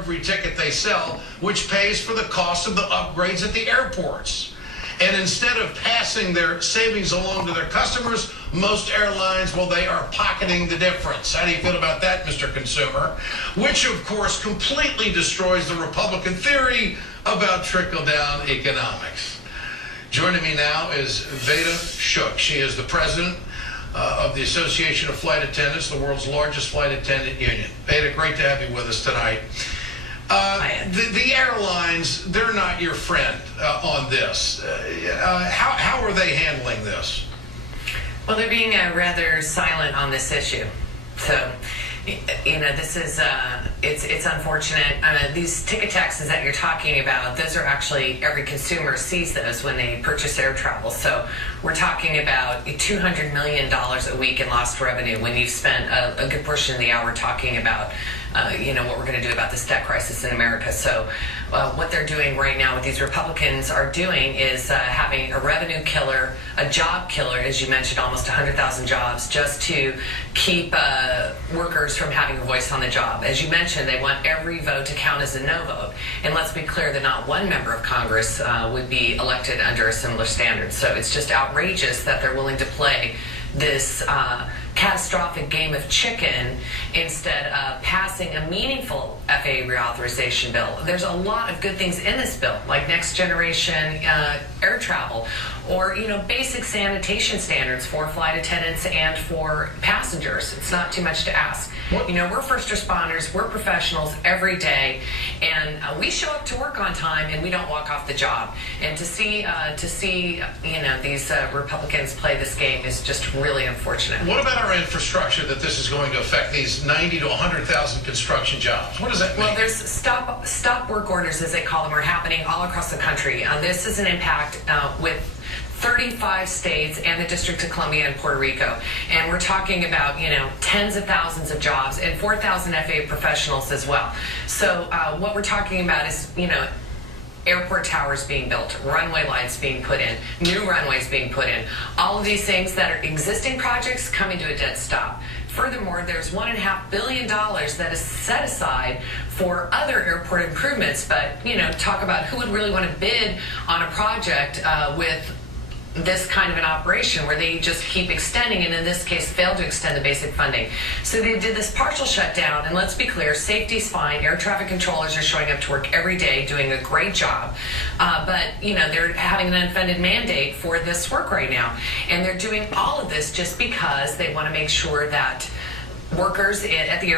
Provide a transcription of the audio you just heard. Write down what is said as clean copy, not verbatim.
every ticket they sell, which pays for the cost of the upgrades at the airports. And instead of passing their savings along to their customers, most airlines, well, they are pocketing the difference. How do you feel about that, Mr. Consumer? Which, of course, completely destroys the Republican theory about trickle-down economics. Joining me now is Veda Shook. She is the president of the Association of Flight Attendants, the world's largest flight attendant union. Veda, great to have you with us tonight. The airlines, they're not your friend on this. How are they handling this? Well, they're being rather silent on this issue. So, this is, it's unfortunate. These ticket taxes that you're talking about, those are actually, every consumer sees those when they purchase air travel. So we're talking about $200 million a week in lost revenue when you've spent a good portion of the hour talking about what we're going to do about this debt crisis in America. So what they're doing right now, what these Republicans are doing, is having a revenue killer, a job killer, as you mentioned, almost 100,000 jobs, just to keep workers from having a voice on the job. As you mentioned, they want every vote to count as a no vote. And let's be clear that not one member of Congress would be elected under a similar standard. So it's just outrageous that they're willing to play this catastrophic game of chicken instead of passing a meaningful FAA reauthorization bill. There's a lot of good things in this bill, like next generation air travel, or basic sanitation standards for flight attendants and for passengers. It's not too much to ask. We're first responders, we're professionals every day, and we show up to work on time and we don't walk off the job. And to see these Republicans play this game is just really unfortunate. What about our infrastructure that this is going to affect these 90 to 100,000 construction jobs? What does that mean? Well, there's stop work orders, as they call them, are happening all across the country. This is an impact with 35 states and the District of Columbia and Puerto Rico. And we're talking about, tens of thousands of jobs and 4,000 FAA professionals as well. So what we're talking about is, airport towers being built, runway lights being put in, new runways being put in, all of these things that are existing projects coming to a dead stop. Furthermore, there's $1.5 billion that is set aside for other airport improvements. But, talk about who would really want to bid on a project with this kind of an operation where they just keep extending, and in this case fail to extend the basic funding. So they did this partial shutdown, and let's be clear, safety's fine. Air traffic controllers are showing up to work every day doing a great job, but they're having an unfunded mandate for this work right now, and they're doing all of this just because they want to make sure that workers at the